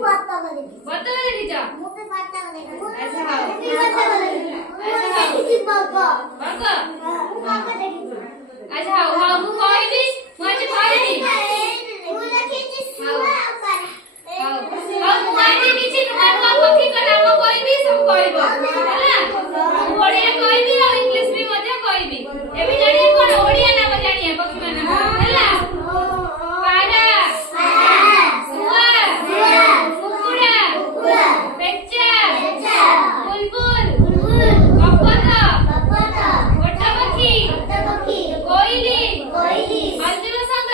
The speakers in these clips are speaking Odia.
बत्तख देखिछ अच्छा हाउ अच्छा हाउ हाउ मु कहबी मु आज कहबी हाउ मु कहबी किछि नुआ नुआ पक्षी का नाम कहबी सब कहबो हैला मु ओडिया कहबी और इंग्लिश भी मध्य कहबी एबी जानि कोन ओडिया नाम जानि पक्षी माने हैला पारा सुआ कुकुड़ा पेचा बुलबुल कपत वटपक्षी कोइली हल्दी बसंत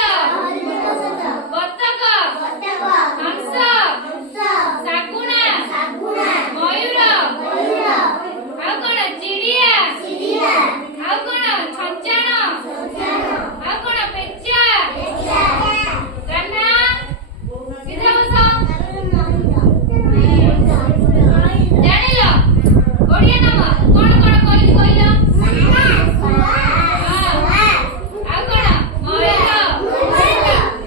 बत्तख हंस शाकुना मयूर ଆଉ କଣ ଚିଡ଼ିଆ ଆଉ କଣ ଛଞ୍ଚାଣ ଆଉ କଣ ପେଚା କାହ୍ନା ସିଧା ବସ ଜାଣିଲ ଓଡ଼ିଆ ନାମ କଣ କଣ କହିଲି କହିଲ ଆଉ କଣ ମୟୂର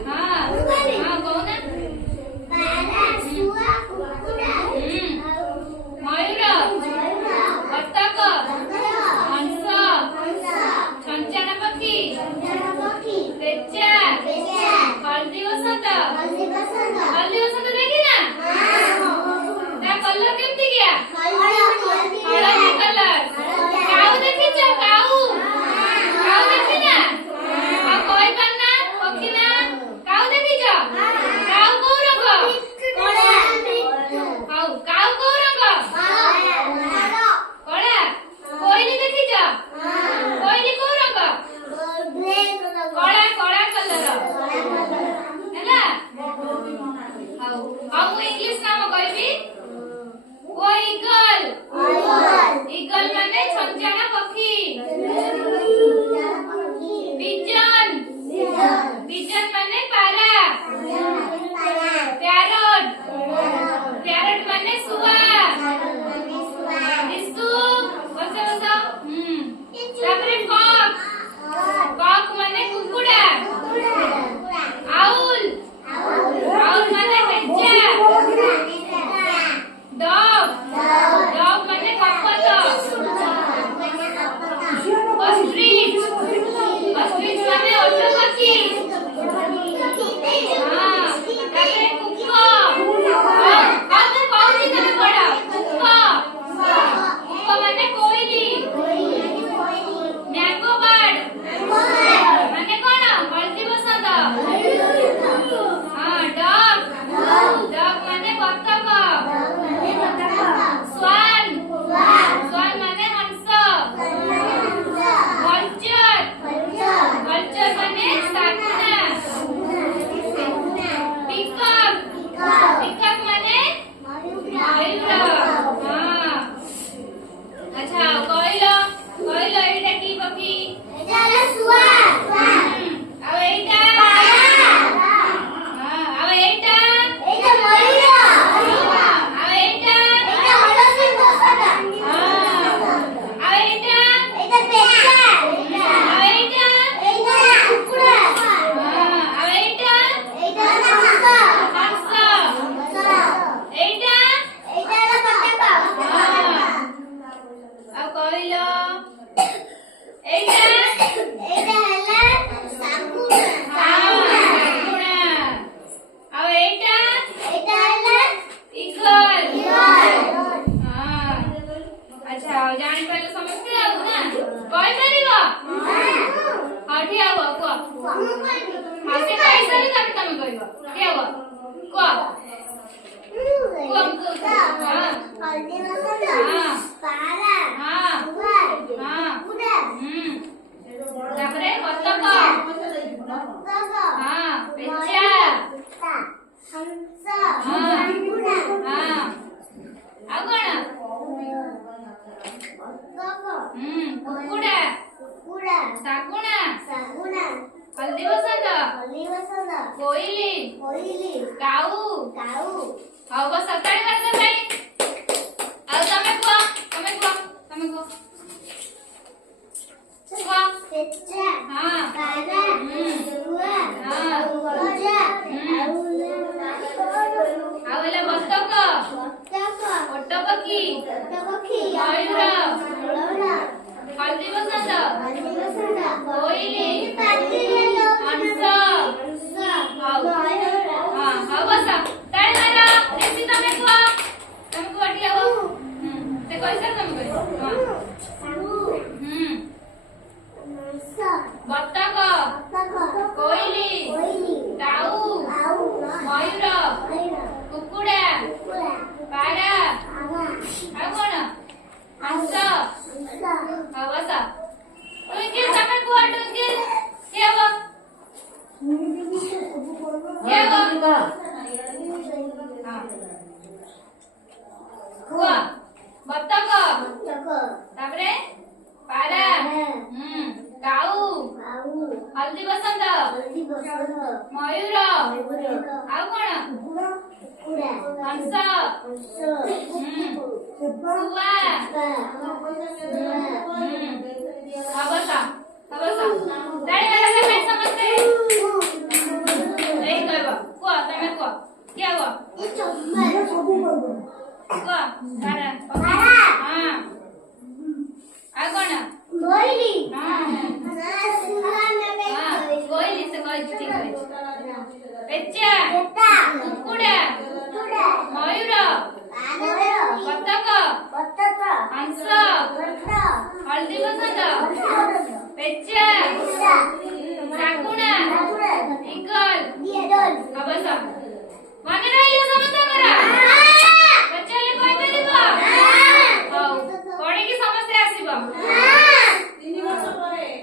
ହଁ କହୁନା ମୟୂର ବତକ ହଂସ ଛଞ୍ଚାଣ ପକ୍ଷୀ ପେଚା ହଳଦୀ ବସନ୍ତ ହଳଦୀ ବସନ୍ତ ଦେଖିନା ତା କଲର କେମିତି କିଆ ହଳଦୀ କଲର କାଉ ଦେଖିଛ କାଉ କାଉ ଦେଖିନା ଆଉ କହିପାରୁନା ପକ୍ଷୀ ନା କାଉ ଦେଖିଛ କାଉ କୋଉ ରଙ୍ଗ ହଉ କାଉ କୋଉ ରଙ୍ଗ କଳା କୋଇଲି ଦେଖିଛ କୋଇଲି କୋଉ ରଙ୍ଗ କଳା କଳା କଲର ହେଲା ହଉ ଆଉ ମୁଁ ଇଂଲିଶ ନାମ କହିବି ଇଗଲ ଇଗଲ ମାନେ ଛଞ୍ଚାଣ ପକ୍ଷୀ ପିଜନ ପିଜନ ମାନେ ପାରା ପ୍ୟାରଟ ପ୍ୟାରଟ ମାନେ ଶୁଆ ରିସୁ ବସ ବସ ତାପରେ କକ୍ କକ୍ ମାନେ କୁକୁଡ଼ା ଆଉଲ ଆଉଲ ମାନେ ପେଚା ଡଗ୍ ଡଗ୍ ମାନେ କପତ ଅଷ୍ଟ୍ରିଚ୍ ଅଷ୍ଟ୍ରିଚ୍ ମାନେ ଓଟ ପକ୍ଷୀ ତାପରେ କୁକ ଆଉ ମୁଁ କହୁଛି ତମେ ପଢ କୁକ କୁକ ମାନେ କୋଇଲି ମ୍ୟାଙ୍ଗୋ ବାର୍ଡ ମାନେ କଣ ହଳଦୀ ବସନ୍ତ ଡଗ୍ ଡଗ୍ ମାନେ ବତକ ସ୍ୱାନ ସ୍ୱାନ ମାନେ ହଂସ ଭଲ୍ଚର ଭଲ୍ଚର ମାନେ ଶାଗୁଣା ପିକକ୍ ପିକକ୍ ମାନେ ମୟୂର ଆଚ୍ଛା କହିଲ କହିଲ ଏଇଟା କି ପକ୍ଷୀ ଆଉ ଏଇଟା ଆଉ ଏଇଟା ଆଉ ଏଇଟା ଆଉ ଏଇଟା ଆଉ ଏଇଟା ଆଉ ଏଇଟା ହଂସ ଏଇଟା ଆଉ କହିଲ ଏଇଟା ଶାଗୁଣା ଆଉ ଏଇଟା ଇଗଲ ଆଚ୍ଛା ଆଉ ଜାଣିପାରିଲ ସମସ୍ତେ ଆଉ ନା କହିପାରିବ ହଁ ଠିଆ ହୁଅ କୁହ ହଁ ସେ କହିସାରି ତାପରେ ତମେ କହିବ ଠିଆ ହୁଅ କୁହ ତାପରେ ବତକ ପେଚା ଆଉ କଣ କୁକୁଡ଼ା ଶାଗୁଣା ହଳଦୀ ବସନ୍ତ କୋଇଲି କାଉ ହଉ ବସ ତାଳି ମାର ତାଳି ଆଉ ତମେ କୁହ पेचा हां कारा सुआ हां गजा आवला ପକ୍ଷୀ ମୟୂର ହଳଦୀ ବସନ୍ତ କୋଇଲି ହଂସ ହଉ ହଁ ହଉ ବସ ତାଳି ମାର ରେସି ତମେ କୁହ ଟିକେ ହବ ସେ କହିସାର ତମେ କହିବ ବତକ କୋଇଲି କାଉ ମୟୂର କୁକୁଡ଼ା ପାରା ଆଉ କଣ ହଂସ ହଉ ବସ ଟୁଇଙ୍କିଲ ତମେ କୁହ ଟୁଇଙ୍କିଲ କିଏ ହବ କିଏ ହବ କୁହ ବତକ ତାପରେ ପାରା କାଉ ହଳଦୀ ବସନ୍ତ ମୟୂର ଆଉ କଣ ହଂସ ଶୁଆ ହବସ ତାଳି ମାର ସମସ୍ତେ ଏଇ କହିବ କୁହ ତମେ କୁହ କିଏ ହବ କୁହ ପାରା ହଁ ଆଉ କଣ କୋଇଲି ସେ କହିଛି ଠିକ କହିଛି ପେଚା କୁକୁଡ଼ା ମୟୂର ବତକ ହଂସ ହଳଦୀ ବସନ୍ତ ପେଚା ଶାଗୁଣା ଇଗଲ ହବସ